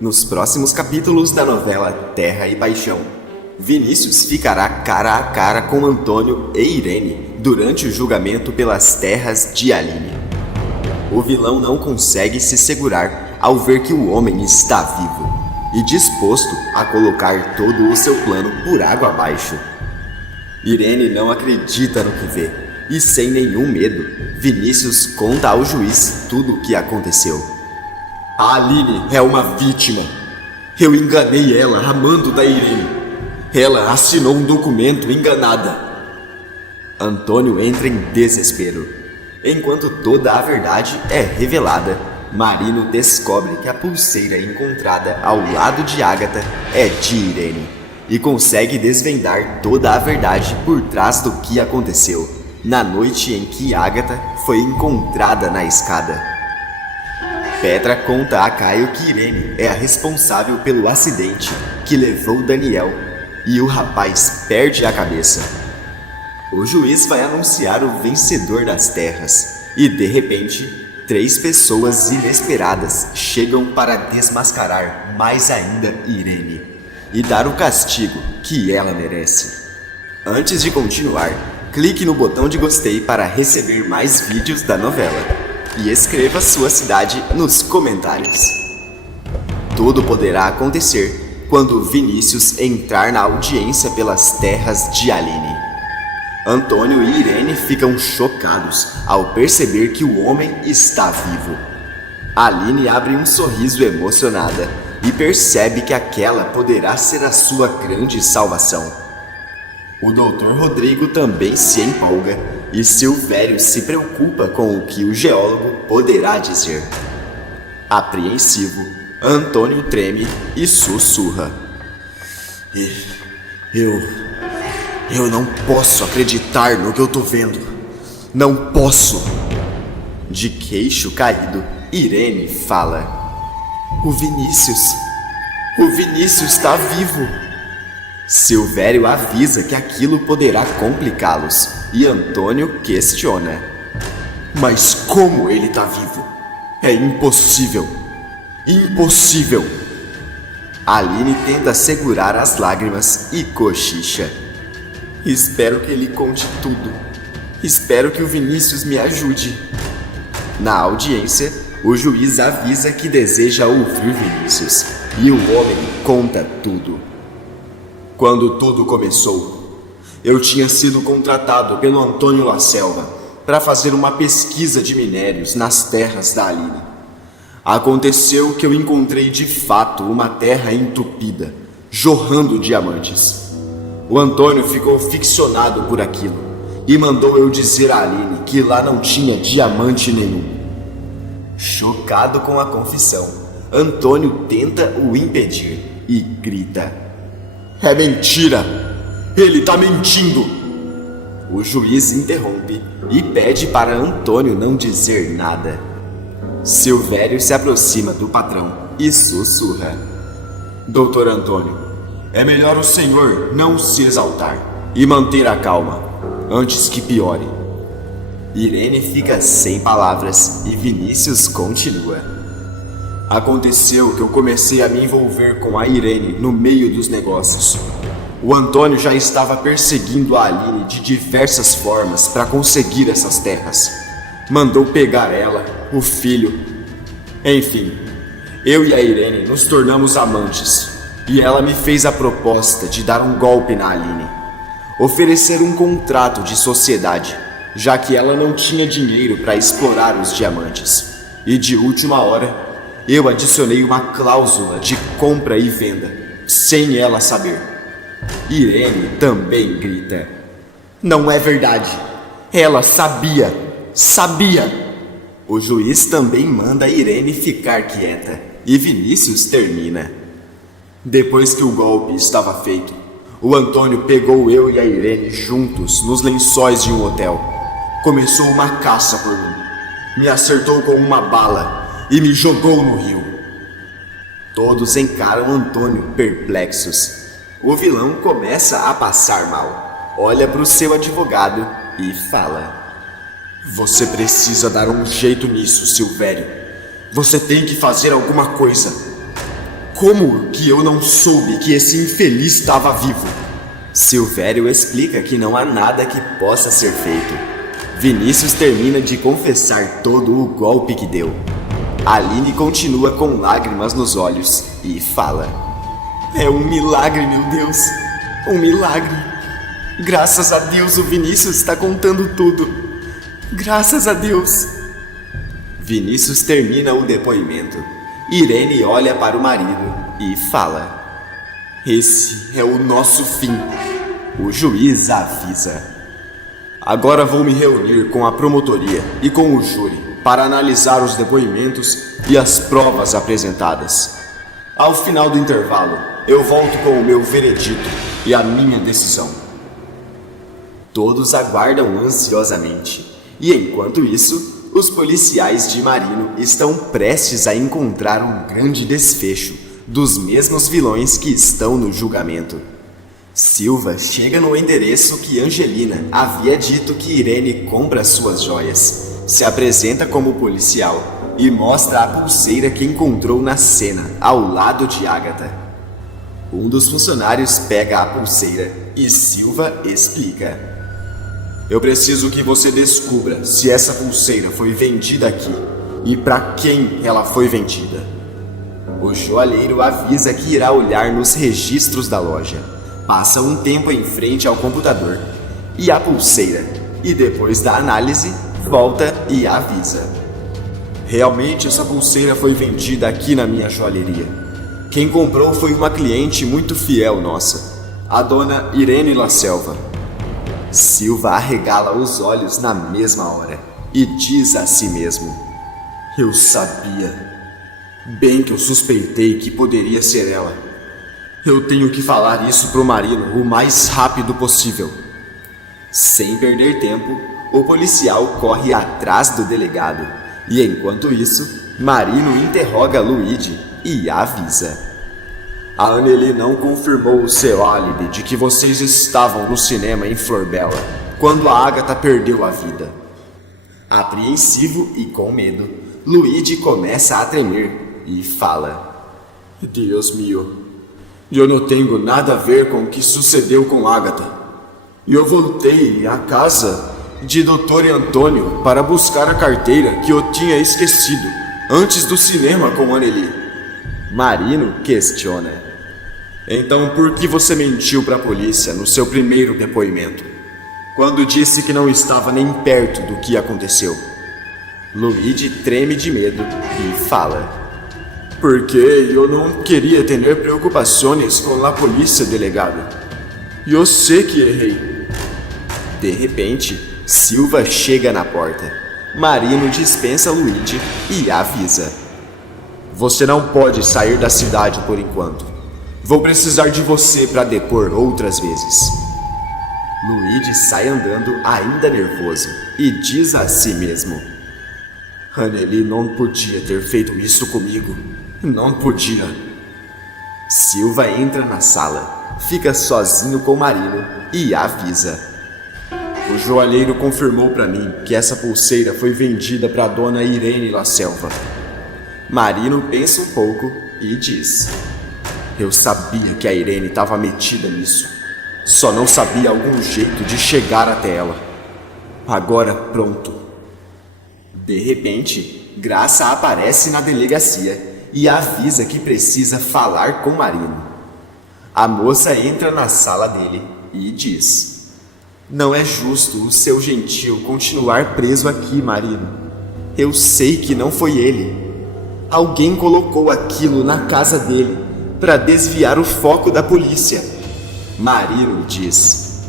Nos próximos capítulos da novela Terra e Paixão, Vinícius ficará cara a cara com Antônio e Irene durante o julgamento pelas terras de Aline. O vilão não consegue se segurar ao ver que o homem está vivo e disposto a colocar todo o seu plano por água abaixo. Irene não acredita no que vê e, sem nenhum medo, Vinícius conta ao juiz tudo o que aconteceu. A Aline é uma vítima. Eu enganei ela amando da Irene. Ela assinou um documento enganada. Antônio entra em desespero. Enquanto toda a verdade é revelada, Marino descobre que a pulseira encontrada ao lado de Ágata é de Irene e consegue desvendar toda a verdade por trás do que aconteceu na noite em que Ágata foi encontrada na escada. Petra conta a Caio que Irene é a responsável pelo acidente que levou Daniel e o rapaz perde a cabeça. O juiz vai anunciar o vencedor das terras e, de repente, 3 pessoas inesperadas chegam para desmascarar mais ainda Irene e dar o castigo que ela merece. Antes de continuar, clique no botão de gostei para receber mais vídeos da novela e escreva sua cidade nos comentários. Tudo poderá acontecer quando Vinícius entrar na audiência pelas terras de Aline. Antônio e Irene ficam chocados ao perceber que o homem está vivo. Aline abre um sorriso emocionada e percebe que aquela poderá ser a sua grande salvação. O Dr. Rodrigo também se empolga e Silvério se preocupa com o que o geólogo poderá dizer. Apreensivo, Antônio treme e sussurra: Eu não posso acreditar no que eu tô vendo. Não posso. De queixo caído, Irene fala: O Vinícius está vivo. Silvério avisa que aquilo poderá complicá-los e Antônio questiona: Mas como ele tá vivo? É impossível. Impossível. Aline tenta segurar as lágrimas e cochicha: Espero que ele conte tudo. Espero que o Vinícius me ajude. Na audiência, o juiz avisa que deseja ouvir Vinícius e o homem conta tudo. Quando tudo começou, eu tinha sido contratado pelo Antônio La Selva para fazer uma pesquisa de minérios nas terras da Aline. Aconteceu que eu encontrei de fato uma terra entupida, jorrando diamantes. O Antônio ficou ficcionado por aquilo e mandou eu dizer a Aline que lá não tinha diamante nenhum. Chocado com a confissão, Antônio tenta o impedir e grita: É mentira! Ele tá mentindo! O juiz interrompe e pede para Antônio não dizer nada. Silvério se aproxima do patrão e sussurra: Doutor Antônio, é melhor o senhor não se exaltar e manter a calma, antes que piore. Irene fica sem palavras e Vinícius continua: Aconteceu que eu comecei a me envolver com a Irene no meio dos negócios. O Antônio já estava perseguindo a Aline de diversas formas para conseguir essas terras. Mandou pegar ela, o filho. Enfim, eu e a Irene nos tornamos amantes e ela me fez a proposta de dar um golpe na Aline. Oferecer um contrato de sociedade, já que ela não tinha dinheiro para explorar os diamantes. E de última hora, eu adicionei uma cláusula de compra e venda, sem ela saber. Irene também grita: Não é verdade. Ela sabia. Sabia. O juiz também manda Irene ficar quieta e Vinícius termina. Depois que o golpe estava feito, o Antônio pegou eu e a Irene juntos nos lençóis de um hotel. Começou uma caça por mim. Me acertou com uma bala e me jogou no rio. Todos encaram Antônio perplexos. O vilão começa a passar mal. Olha para o seu advogado e fala: Você precisa dar um jeito nisso, Silvério. Você tem que fazer alguma coisa. Como que eu não soube que esse infeliz estava vivo? Silvério explica que não há nada que possa ser feito. Vinícius termina de confessar todo o golpe que deu. Aline continua com lágrimas nos olhos e fala: é um milagre, meu Deus, um milagre. Graças a Deus o Vinícius está contando tudo. Graças a Deus. Vinícius termina o depoimento. Irene olha para o marido e fala: esse é o nosso fim. O juiz avisa: agora vou me reunir com a promotoria e com o júri para analisar os depoimentos e as provas apresentadas. Ao final do intervalo, eu volto com o meu veredito e a minha decisão. Todos aguardam ansiosamente, e enquanto isso, os policiais de Marino estão prestes a encontrar um grande desfecho dos mesmos vilões que estão no julgamento. Silva chega no endereço que Angelina havia dito que Irene compra suas joias, se apresenta como policial e mostra a pulseira que encontrou na cena, ao lado de Agatha. Um dos funcionários pega a pulseira e Silva explica: eu preciso que você descubra se essa pulseira foi vendida aqui e para quem ela foi vendida. O joalheiro avisa que irá olhar nos registros da loja. Passa um tempo em frente ao computador e a pulseira, e depois da análise, volta e avisa: realmente essa pulseira foi vendida aqui na minha joalheria. Quem comprou foi uma cliente muito fiel nossa, a dona Irene La Selva. Silva arregala os olhos na mesma hora e diz a si mesmo: eu sabia. Bem que eu suspeitei que poderia ser ela. Eu tenho que falar isso pro Marino o mais rápido possível. Sem perder tempo, o policial corre atrás do delegado e, enquanto isso, Marino interroga Luigi e avisa: a Anneli não confirmou o seu álibi de que vocês estavam no cinema em Florbela quando a Agatha perdeu a vida. Apreensivo e com medo, Luigi começa a tremer e fala: Deus meu, eu não tenho nada a ver com o que sucedeu com Agatha. Eu voltei à casa de Dr. Antônio para buscar a carteira que eu tinha esquecido antes do cinema com Anneli. Marino questiona: então por que você mentiu para a polícia no seu primeiro depoimento, quando disse que não estava nem perto do que aconteceu? Luigi treme de medo e fala: porque eu não queria ter preocupações com a polícia, delegado. Eu sei que errei. De repente, Silva chega na porta. Marino dispensa Luigi e avisa: você não pode sair da cidade por enquanto. Vou precisar de você para depor outras vezes. Luigi sai andando ainda nervoso e diz a si mesmo: Anneli não podia ter feito isso comigo. Não podia. Silva entra na sala, fica sozinho com Marino e avisa: o joalheiro confirmou para mim que essa pulseira foi vendida para a dona Irene La Selva. Marino pensa um pouco e diz: eu sabia que a Irene estava metida nisso. Só não sabia algum jeito de chegar até ela. Agora pronto. De repente, Graça aparece na delegacia e avisa que precisa falar com Marino. A moça entra na sala dele e diz: não é justo o seu gentil continuar preso aqui, Marino. Eu sei que não foi ele. Alguém colocou aquilo na casa dele para desviar o foco da polícia. Marino diz: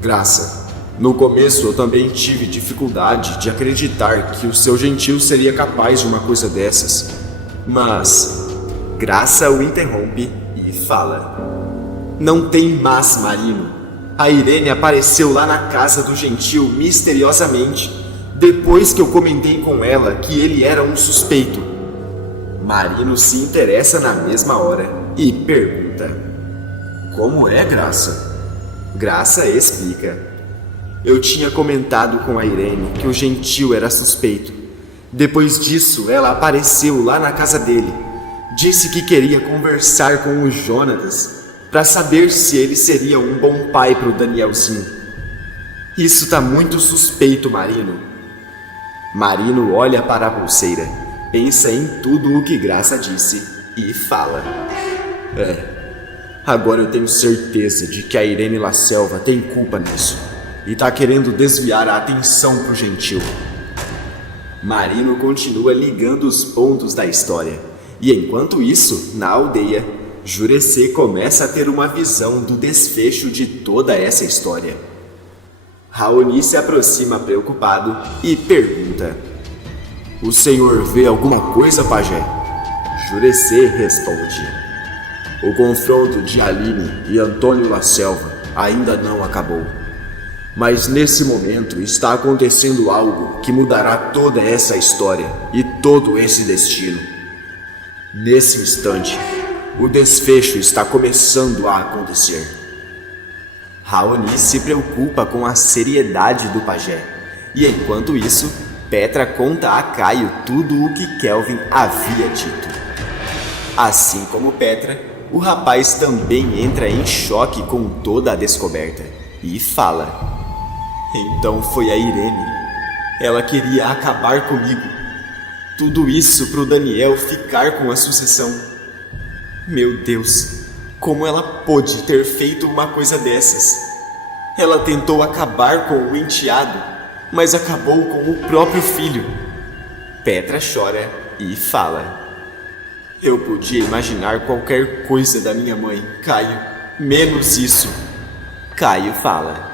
Graça, no começo eu também tive dificuldade de acreditar que o seu gentil seria capaz de uma coisa dessas. Mas Graça o interrompe e fala: não tem mas, Marino. A Irene apareceu lá na casa do gentil misteriosamente, depois que eu comentei com ela que ele era um suspeito. Marino se interessa na mesma hora e pergunta: como é, Graça? Graça explica: eu tinha comentado com a Irene que o gentil era suspeito. Depois disso, ela apareceu lá na casa dele. Disse que queria conversar com o Jonatas para saber se ele seria um bom pai para o Danielzinho. Isso tá muito suspeito, Marino. Marino olha para a pulseira, pensa em tudo o que Graça disse e fala: agora eu tenho certeza de que a Irene La Selva tem culpa nisso e tá querendo desviar a atenção pro gentil. Marino continua ligando os pontos da história, e enquanto isso, na aldeia, Jurecê começa a ter uma visão do desfecho de toda essa história. Raoni se aproxima preocupado e pergunta: "O senhor vê alguma coisa, pajé?" Jurecê responde: "O confronto de Aline e Antônio La Selva ainda não acabou. Mas nesse momento está acontecendo algo que mudará toda essa história e todo esse destino. Nesse instante, o desfecho está começando a acontecer." Raoni se preocupa com a seriedade do pajé, e enquanto isso, Petra conta a Caio tudo o que Kelvin havia dito. Assim como Petra, o rapaz também entra em choque com toda a descoberta e fala: "Então foi a Irene. Ela queria acabar comigo. Tudo isso pro Daniel ficar com a sucessão. Meu Deus, como ela pôde ter feito uma coisa dessas? Ela tentou acabar com o enteado, mas acabou com o próprio filho." Petra chora e fala: "Eu podia imaginar qualquer coisa da minha mãe, Caio, menos isso." Caio fala: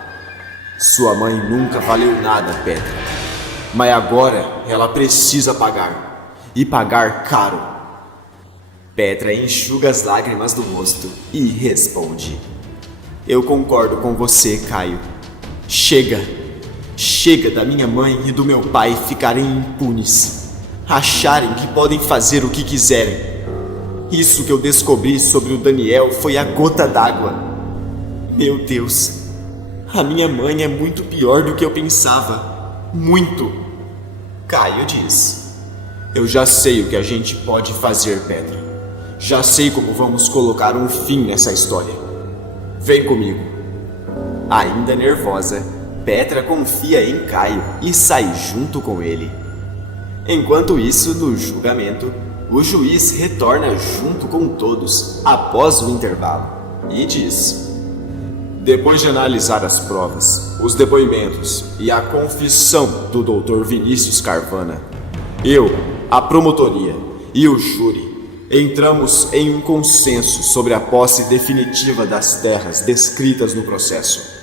"Sua mãe nunca valeu nada, Petra. Mas agora ela precisa pagar. E pagar caro." Petra enxuga as lágrimas do rosto e responde: "Eu concordo com você, Caio. Chega. Chega da minha mãe e do meu pai ficarem impunes. Acharem que podem fazer o que quiserem. Isso que eu descobri sobre o Daniel foi a gota d'água. Meu Deus. A minha mãe é muito pior do que eu pensava. Muito." Caio diz: "Eu já sei o que a gente pode fazer, Petra. Já sei como vamos colocar um fim nessa história. Vem comigo." Ainda nervosa, Petra confia em Caio e sai junto com ele. Enquanto isso, no julgamento, o juiz retorna junto com todos após o intervalo e diz: "Depois de analisar as provas, os depoimentos e a confissão do Dr. Vinícius Carvana, eu, a promotoria e o júri entramos em um consenso sobre a posse definitiva das terras descritas no processo.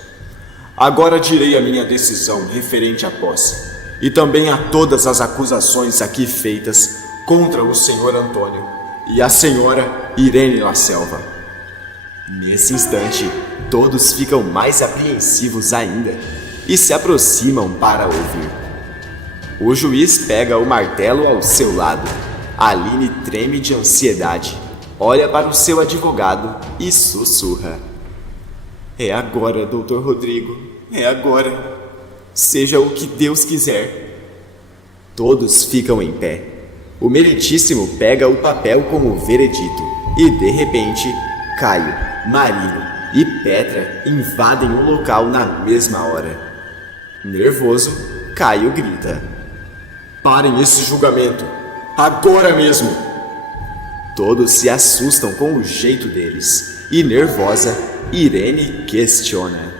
Agora direi a minha decisão referente à posse e também a todas as acusações aqui feitas contra o senhor Antônio e a senhora Irene La Selva." Nesse instante, todos ficam mais apreensivos ainda e se aproximam para ouvir. O juiz pega o martelo ao seu lado. Aline treme de ansiedade, olha para o seu advogado e sussurra: "É agora, Dr. Rodrigo, é agora. Seja o que Deus quiser." Todos ficam em pé. O meritíssimo pega o papel com o veredito e, de repente, Caio, Marino e Petra invadem o local na mesma hora. Nervoso, Caio grita: "Parem esse julgamento! Agora mesmo!" Todos se assustam com o jeito deles e, nervosa, Irene questiona: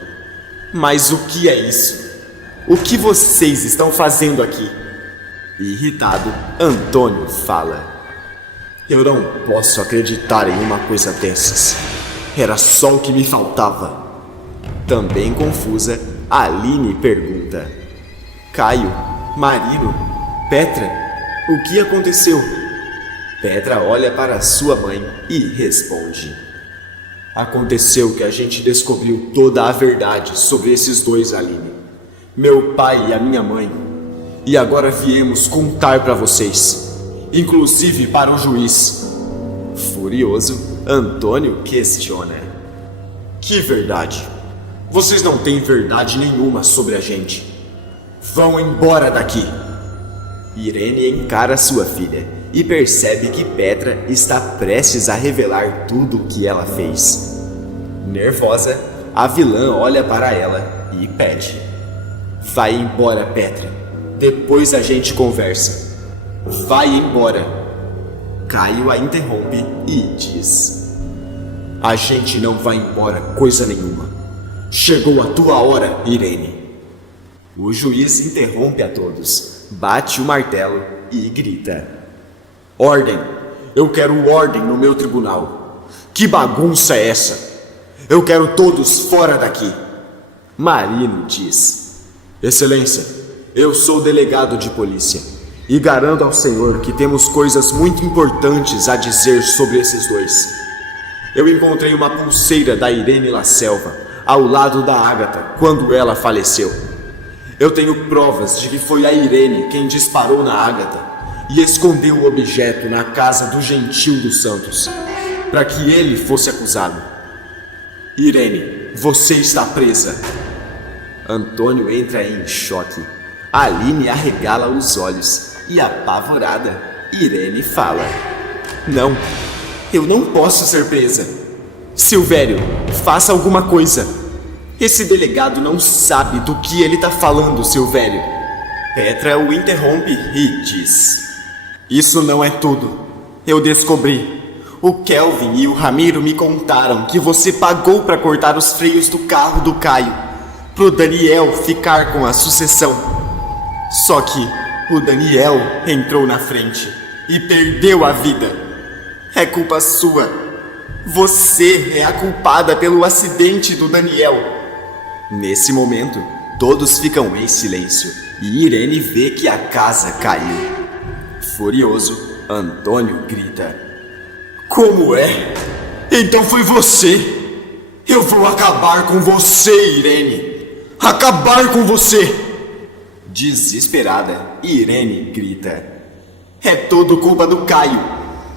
"Mas o que é isso? O que vocês estão fazendo aqui?" Irritado, Antônio fala: "Eu não posso acreditar em uma coisa dessas. Era só o que me faltava." Também confusa, Aline pergunta: "Caio, Marino, Petra, o que aconteceu?" Petra olha para sua mãe e responde: "Aconteceu que a gente descobriu toda a verdade sobre esses dois, Aline. Meu pai e a minha mãe. E agora viemos contar para vocês, inclusive para o juiz." Furioso, Antônio questiona: "Que verdade? Vocês não têm verdade nenhuma sobre a gente. Vão embora daqui." Irene encara sua filha e percebe que Petra está prestes a revelar tudo o que ela fez. Nervosa, a vilã olha para ela e pede: vai embora, Petra. Depois a gente conversa. Vai embora. Caio a interrompe e diz: a gente não vai embora coisa nenhuma. Chegou a tua hora, Irene. O juiz interrompe a todos, bate o martelo e grita: ordem! Eu quero ordem no meu tribunal. Que bagunça é essa? Eu quero todos fora daqui. Marino diz: excelência, eu sou delegado de polícia e garanto ao senhor que temos coisas muito importantes a dizer sobre esses dois. Eu encontrei uma pulseira da Irene La Selva ao lado da Ágata quando ela faleceu. Eu tenho provas de que foi a Irene quem disparou na Ágata e escondeu o objeto na casa do Gentil dos Santos, para que ele fosse acusado. Irene, você está presa. Antônio entra em choque. Aline arregala os olhos e, apavorada, Irene fala: não, eu não posso ser presa. Silvério, faça alguma coisa. Esse delegado não sabe do que ele está falando, Silvério. Petra o interrompe e diz: isso não é tudo. Eu descobri. O Kelvin e o Ramiro me contaram que você pagou para cortar os freios do carro do Caio, pro Daniel ficar com a sucessão. Só que o Daniel entrou na frente e perdeu a vida. É culpa sua. Você é a culpada pelo acidente do Daniel. Nesse momento, todos ficam em silêncio e Irene vê que a casa caiu. Furioso, Antônio grita: como é? Então foi você! Eu vou acabar com você, Irene! Acabar com você! Desesperada, Irene grita: é tudo culpa do Caio!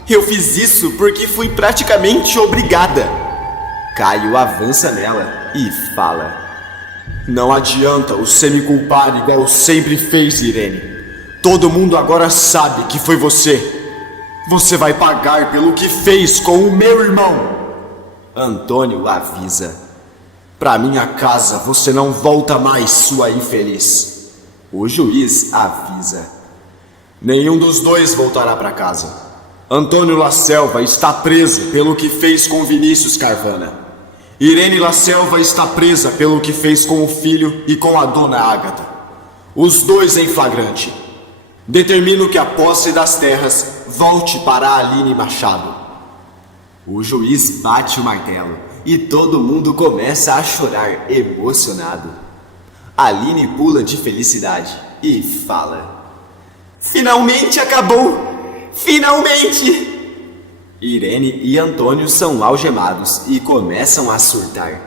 Eu fiz isso porque fui praticamente obrigada! Caio avança nela e fala: não adianta você me culpar igual sempre fez, Irene. Todo mundo agora sabe que foi você. Você vai pagar pelo que fez com o meu irmão. Antônio avisa: pra minha casa você não volta mais, sua infeliz. O juiz avisa: nenhum dos dois voltará para casa. Antônio La Selva está preso pelo que fez com Vinícius Carvana. Irene La Selva está presa pelo que fez com o filho e com a dona Ágata. Os dois em flagrante. Determino que a posse das terras volte para a Aline Machado. O juiz bate o martelo e todo mundo começa a chorar emocionado. Aline pula de felicidade e fala: finalmente acabou! Finalmente! Irene e Antônio são algemados e começam a surtar.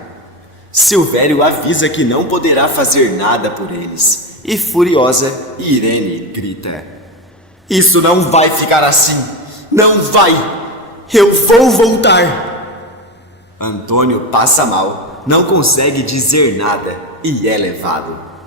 Silvério avisa que não poderá fazer nada por eles. E furiosa, Irene grita: isso não vai ficar assim! Não vai! Eu vou voltar! Antônio passa mal, não consegue dizer nada e é levado.